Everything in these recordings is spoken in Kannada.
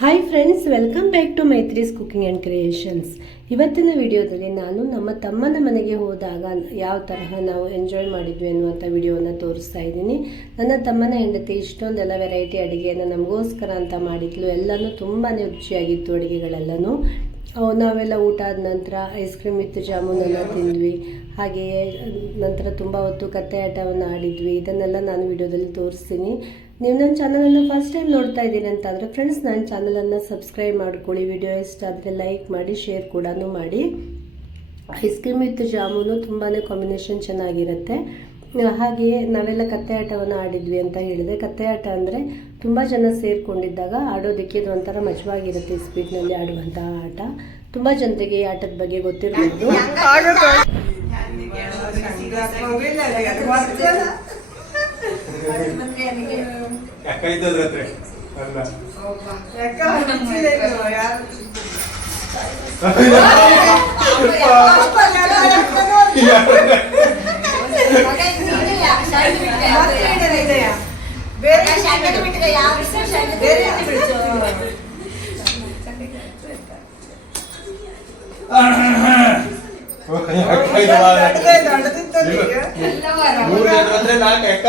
Hi friends welcome back to Maithri's cooking and creations ಇವತ್ತಿನ ವಿಡಿಯೋದಲ್ಲಿ ನಾನು ನಮ್ಮ ತಮ್ಮನ ಮನೆಗೆ ಹೋದಾಗ ಯಾವ ತರಹ ನಾವು ಎಂಜಾಯ್ ಮಾಡಿದ್ವಿ ಅನ್ನುವಂಥ ವಿಡಿಯೋನ ತೋರಿಸ್ತಾ ಇದ್ದೀನಿ. ನನ್ನ ತಮ್ಮನ ಹೆಂಡತಿ ಇಷ್ಟೊಂದೆಲ್ಲ ವೆರೈಟಿ ಅಡುಗೆಯನ್ನು ನಮಗೋಸ್ಕರ ಅಂತ ಮಾಡಿದ್ಲು. ಎಲ್ಲನೂ ತುಂಬಾ ರುಚಿಯಾಗಿತ್ತು ಅಡುಗೆಗಳೆಲ್ಲನೂ. ನಾವೆಲ್ಲ ಊಟ ಆದ ನಂತರ ಐಸ್ ಕ್ರೀಮ್ ವಿತ್ ಜಾಮೂನೆಲ್ಲ ತಿಂದ್ವಿ. ಹಾಗೆಯೇ ನಂತರ ತುಂಬ ಹೊತ್ತು ಕತ್ತೆ ಆಟವನ್ನು ಆಡಿದ್ವಿ. ಇದನ್ನೆಲ್ಲ ನಾನು ವಿಡಿಯೋದಲ್ಲಿ ತೋರಿಸ್ತೀನಿ. ನೀವು ನನ್ನ ಚಾನಲನ್ನು ಫಸ್ಟ್ ಟೈಮ್ ನೋಡ್ತಾ ಇದ್ದೀನಿ ಅಂತಂದರೆ ಫ್ರೆಂಡ್ಸ್ ನನ್ನ ಚಾನಲನ್ನು ಸಬ್ಸ್ಕ್ರೈಬ್ ಮಾಡ್ಕೊಳ್ಳಿ. ವಿಡಿಯೋ ಇಷ್ಟ ಆದರೆ ಲೈಕ್ ಮಾಡಿ ಶೇರ್ ಕೂಡ ಮಾಡಿ. ಐಸ್ ಕ್ರೀಮ್ ವಿತ್ ಜಾಮೂನು ತುಂಬಾ ಕಾಂಬಿನೇಷನ್ ಚೆನ್ನಾಗಿರುತ್ತೆ. ಹಾಗೆಯೇ ನಾವೆಲ್ಲ ಕತ್ತೆ ಆಟವನ್ನು ಆಡಿದ್ವಿ ಅಂತ ಹೇಳಿದೆ ಕತ್ತೆ ಆಟ ಅಂದರೆ ತುಂಬ ಜನ ಸೇರಿಕೊಂಡಿದ್ದಾಗ ಆಡೋದಕ್ಕೆ ಇದು ಒಂಥರ ಮಜವಾಗಿರುತ್ತೆ ಸ್ಪೀಡ್ನಲ್ಲಿ ಆಡುವಂತಹ ಆಟ. ತುಂಬ ಜನತೆಗೆ ಈ ಆಟದ ಬಗ್ಗೆ ಗೊತ್ತಿರಬಹುದು ಯಾಕ ಇದ್ದದ್ರ ಹತ್ರ ಅಲ್ಲ ಯಾಕ ಇದು ಮೂರು ಜನರ ಹತ್ರ ನಾಲ್ಕು ಎಕ್ಕ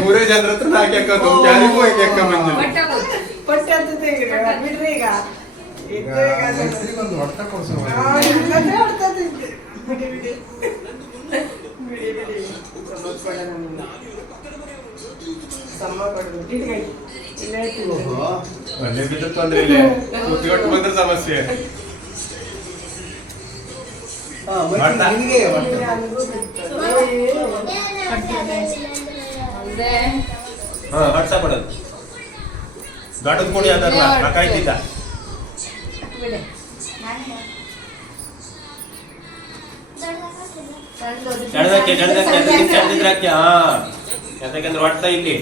ಮೂರೇ ಜನರ ಹತ್ರ ನಾಲ್ಕು ಎಕ್ಕ ಯಾರಿಗೂ ಐದು ಎಕ್ಕ ಬಂದಿಲ್ಲ. ಒಂದು ಕೊಡ್ಸೋ ಬಿದ್ದು ತೊಂದ್ರೆ ಇಲ್ಲ. ಕುತ್ತಿಗೊಟ್ಟು ಬಂದ್ರೆ ಸಮಸ್ಯೆ. ಹಾ ಹಟ್ಸ ಪಡೋದು ಗಾಟದ ಕೋಡಿ ಅದಲ್ಲ ಕಾಯ್ತಿದ್ದ ಚಡ್ದಕ್ಕೆ ಚಡ್ದಕ್ಕೆ ಅದಕ್ಕೆ ಚಡ್ದಿದ್ರಕ್ಕೆ ಹಾ. ಯಾಕಂದ್ರೆ ಹೊಡ್ತಾ ಇಲ್ಲಿ.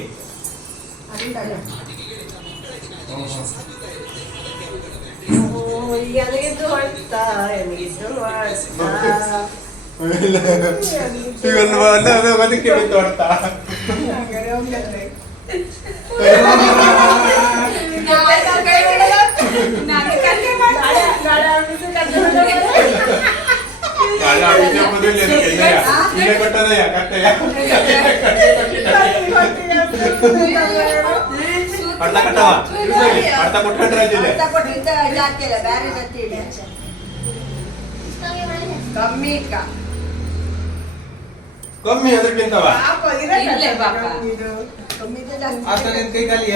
ಈಗ ಒಂದು ಒಂದು ಅದು ಅದಕ್ಕೆ ಬಿತ್ತು ಹೊಡ್ತಾ ಅಲ್ಲ ವಿಜಯ ಮೊದಲು ಇಲ್ಲೇ ಕೊಟ್ಟದಯ್ಯ ಕಟ್ಟೆಯ ಹೊಡ್ತಾ ಕಟ್ಟವ ಹೊಡ್ತಾ ಕೊಟ್ಕೊಂಡ್ರೆ ಅದಿಲ್ಲ ಕಮ್ಮಿ ಕಮ್ಮಿ ಅದಕ್ಕಿಂತವ ಆತ ನಿನ್ ಕೈ ಕಾಲಿ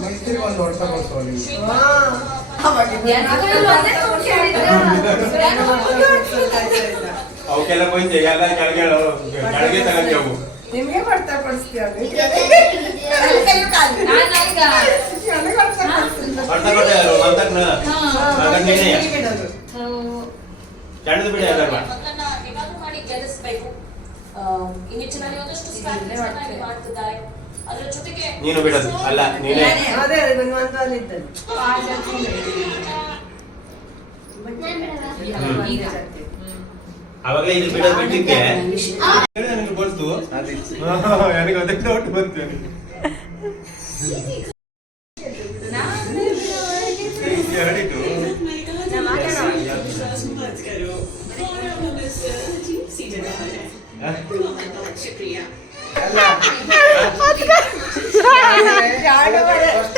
ಮೈತ್ರಿ ಒಂದು ಹೊಟ್ಟೆ ಕೊಡ್ಸೋ ನೀವು ಅವಕ್ಕೆಲ್ಲ ಬಂದು ಎಲ್ಲ ಕೆಳಗೆ ಕೆಳಗೆ ತಗೊಂಡು ನಿಮ್ಗೆ ಬರ್ತಾ ಕೊಡಿಸ್ತೀವಿ ನೀನೇ ಕೆಳದು ಬಿಡಿ ಅದಲ್ಲ ಮಾಡಿ ಗೆಲ್ಲಿಸ್ಬೇಕು ಆ, ಈ ನಿಟ್ಟಿನಲ್ಲಿ ಒಂದಷ್ಟು strategies ಚೆನ್ನಾಗಿ ಮಾಡ್ತಿದ್ದಾರೆ ಅದರ ಜೊತೆಗೆ ನೀನು ಬಿಡೋದು ಅಲ್ಲ ನೀನೇ ಅದೇ ಅವಾಗಲೇ ಇದು ಬಿಡೋದು ಬಿಟ್ಟಿದ್ದೆ ನನಗೆ ಬಂತು ನನಗೆ ಅದಕ್ಕೆ ಡೌಟ್ ಬಂತು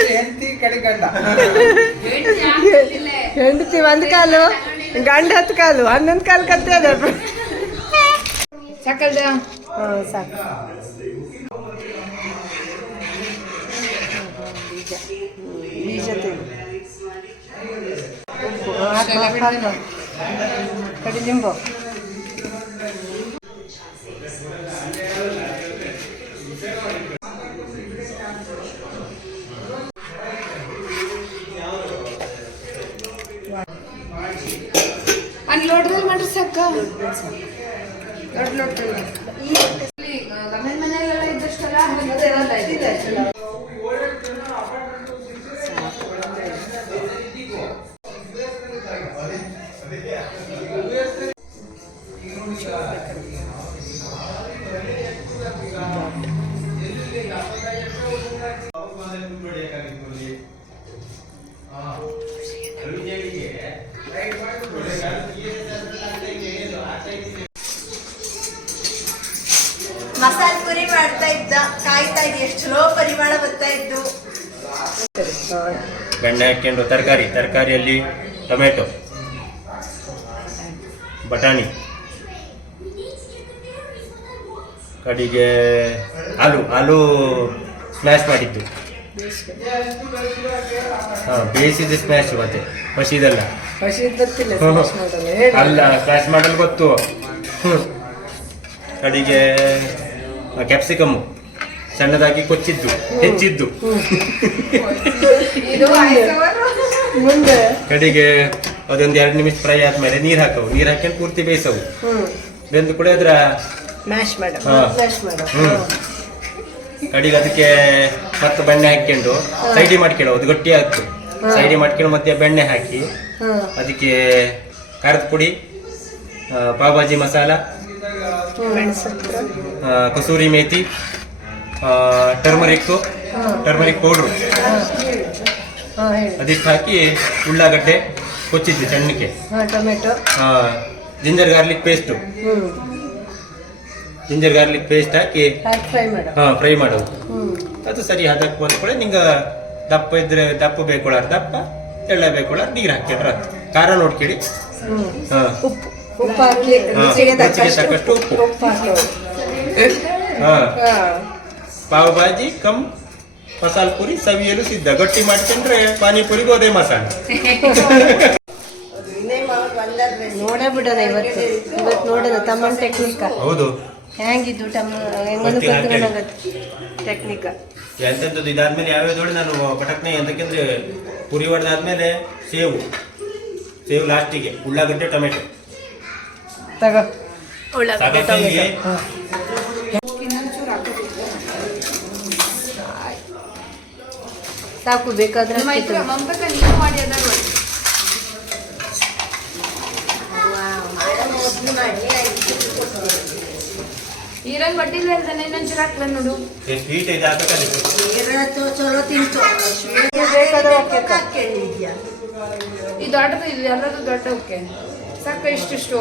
ಹೆಂಡತಿ ಕಡೆ ಗಂಡ ಹೆಂಡತಿ ಒಂದ್ ಕಾಲು ಗಂಡ ಹತ್ತು ಕಾಲು ಹನ್ನೊಂದು ಕಾಲು ಕತ್ತೆ ಅದ ಸಾಕಲ್ದ ಹಾಂ ಸಾಕು ಬೀಜ ತೆಗೆ ಉಪ್ಪು ಹಾಕು, ಹಾಕು, ಹಾಕು. ಕಡಿ ಲಿಂಬು pensar. Es lo que. ಬೆಣ್ಣೆ ಹಾಕ್ಕೊಂಡು ತರಕಾರಿ ತರಕಾರಿಯಲ್ಲಿ ಟೊಮೆಟೊ ಬಟಾಣಿ ಕಡೆಗೆ ಆಲೂ ಆಲೂ ಸ್ಮ್ಯಾಶ್ ಮಾಡಿದ್ದು. ಹಾಂ ಬೇಯಿಸಿದ ಸ್ಮ್ಯಾಶ್ ಮತ್ತೆ ಹಸಿದಲ್ಲ. ಅಲ್ಲ ಸ್ಮ್ಯಾಶ್ ಮಾಡಲು ಗೊತ್ತು. ಕಡಿಗೆ ಕಡೆಗೆ ಕ್ಯಾಪ್ಸಿಕಮ್ ಸಣ್ಣದಾಗಿ ಕೊಚ್ಚಿದ್ದು ಹೆಚ್ಚಿದ್ದು. ಮುಂದೆ. ಕಡೆಗೆ ಅದೊಂದು ಎರಡು ನಿಮಿಷ ಫ್ರೈ ಆದ್ಮೇಲೆ ನೀರು ಹಾಕವು. ನೀರು ಹಾಕೊಂಡು ಪೂರ್ತಿ ಬೇಯಿಸವು. ಹ್ಮ್. ಬೆಂದು ಕೂಡ ಅದ್ರ ಮ್ಯಾಶ್ ಮಾಡ ಹಾ. ಮ್ಯಾಶ್ ಮಾಡ ಕಡೆಗೆ ಅದಕ್ಕೆ ಮತ್ತೆ ಬೆಣ್ಣೆ ಹಾಕೊಂಡು ಸೈಡಿ ಮಾಡ್ಕೊಳ್ಳೋ ಅದು ಗಟ್ಟಿ ಆಗ್ತು ಸೈಡಿ ಮಾಡ್ಕೊಂಡು ಮತ್ತೆ ಬೆಣ್ಣೆ ಹಾಕಿ. ಅದಕ್ಕೆ ಖಾರದ ಪುಡಿ pav bhaji masala kasuri methi turmeric turmeric powder ಅದಿಷ್ಟು ಹಾಕಿ ಉಳ್ಳಾಗಡ್ಡೆ ಕೊಚ್ಚಿದ್ವಿ ಸಣ್ಣಕ್ಕೆ ಹಾ tomato. Ginger garlic paste ginger garlic paste ಹಾಕಿ ಹಾಂ ಫ್ರೈ ಮಾಡ. ಫ್ರೈ ಮಾಡೋದು. ಅದು ಸರಿ ಅದಕ್ಕೆ ಬಂದ ಕೂಡ ನಿಂಗೆ ದಪ್ಪ ಇದ್ರೆ ದಪ್ಪ ಬೇಕೊಳಾರ ದಪ್ಪ ತೆಳ್ಳ ಬೇಕೊಳಾರ ನೀರು ಹಾಕ್ಯಾರ ಖಾರ ನೋಡ್ಕೊಳ್ಳಿ ಹಾಂ. ಉಪ್ಪು ಹಾಕಿ ತಕ್ಕಷ್ಟು ಉಪ್ಪು. ಹಾ. ಹಾ ಪಾವ್ ಭಾಜಿ ಕಮ್ ಮಸಾಲ ಪುರಿ ಸವಿಯಲು ಸಿದ್ಧ. ಗಟ್ಟಿ ಮಾಡ್ಕೊಂಡ್ರೆ ಪಾನಿಪುರಿ ಗೋಧಿ ಮಸಾಲೆ. ನೋಡೇ ಬಿಡೋಣ ಇವತ್ತು. ಇವತ್ತು ನೋಡೋಣ ತಮ್ಮನ ಟೆಕ್ನಿಕ ಹೌದು. ಹೆಂಗಿದ್ದು ಟೆಕ್ನಿಕ ಎಂತೆಂಥದ್ದು ಇದಾದ್ಮೇಲೆ ಯಾವ್ಯಾವ ನೋಡಿ ನಾನು ಪಟಕ್ನೆ ಎಂತಕ್ಕೆಂದ್ರೆ ಪುರಿ ಹೊಡೆದಾದ್ಮೇಲೆ ಸೇವು. ಸೇವು ಲಾಸ್ಟಿಗೆ ಉಳ್ಳಾಗಡ್ಡೆ ಟೊಮೆಟೊ. ತಗೋ. ಉಳ್ಳಾಗಡ್ಡೆ ಸಾಕಾ ಸಾಕು ಬೇಕಾದ್ರೆ ಈರನ್ ಬಡ್ಡಿಲ್ಲ ಇಲ್ದಾನೆ ಇನ್ನೊಂಚೂರು ಹಾಕ್ಲ ನೋಡು. ಈ ದೊಡ್ಡದು ಎಲ್ಲದು ದೊಡ್ಡ ಓಕೆ ಸಾಕ ಇಷ್ಟಿಷ್ಟು.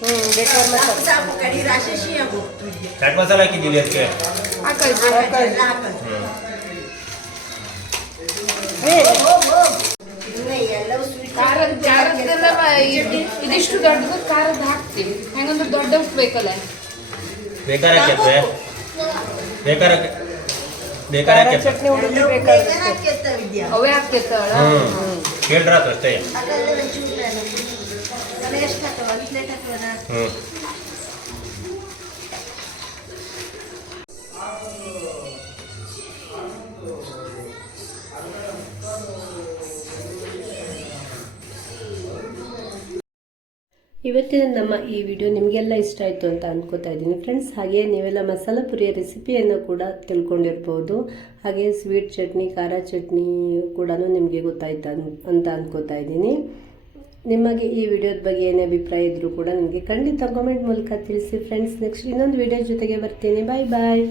ಹ್ಮ್ ಬೇಕಾದ್ರೆ ಮಸಾಲೆ ಚಾಟ್ ಮಸಾಲ ಹಾಕಿದ್ದೀವಿ ಅದಕ್ಕೆ. ಹಾಕ ಖಾರದ ಖಾರದ್ದೆಲ್ಲ ಮ- ಇದ್- ಇದಿಷ್ಟು ದೊಡ್ಡದು ಖಾರದ ಹಾಕ್ತೀವಿ ಹೆಂಗಂದ್ರೆ ದೊಡ್ಡ ಬೇಕಲ್ಲ ಬೇಕಾರ ಬೇಕಾರ ಬೇಕಾರ ಚಟ್ನಿ ಉಡುಪಿ ಬೇಕಾದ್ರೆ ಅವೇ ಹಾಕ್ತಿರ್ತಾವಲ್ಲ ಅಷ್ಟೇ ಹ್ಮ್. ಇವತ್ತಿನ ನಮ್ಮ ಈ ವಿಡಿಯೋ ನಿಮಗೆಲ್ಲ ಇಷ್ಟ ಆಯಿತು ಅಂತ ಅನ್ಕೋತಾ ಇದ್ದೀನಿ. ಫ್ರೆಂಡ್ಸ್ ಹಾಗೆ ನೀವೆಲ್ಲ ಮಸಾಲ ಪುರಿಯ ರೆಸಿಪಿಯನ್ನು ಕೂಡ ತಿಳ್ಕೊಂಡಿರ್ಬೋದು. ಹಾಗೆ ಸ್ವೀಟ್ ಚಟ್ನಿ, ಖಾರ ಚಟ್ನಿ ಕೂಡ ನಿಮಗೆ ಗೊತ್ತಾಯ್ತು ಅಂತ ಅನ್ಕೋತಾ ಇದ್ದೀನಿ. ನಿಮಗೆ ಈ ವಿಡಿಯೋದ ಬಗ್ಗೆ ಏನೇ ಅಭಿಪ್ರಾಯ ಇದ್ದರೂ ಕೂಡ ನನಗೆ ಖಂಡಿತ ಕಾಮೆಂಟ್ ಮೂಲಕ ತಿಳಿಸಿ. ಫ್ರೆಂಡ್ಸ್ ನೆಕ್ಸ್ಟ್ ಇನ್ನೊಂದು ವಿಡಿಯೋ ಜೊತೆಗೆ ಬರ್ತೀನಿ. ಬಾಯ್ ಬಾಯ್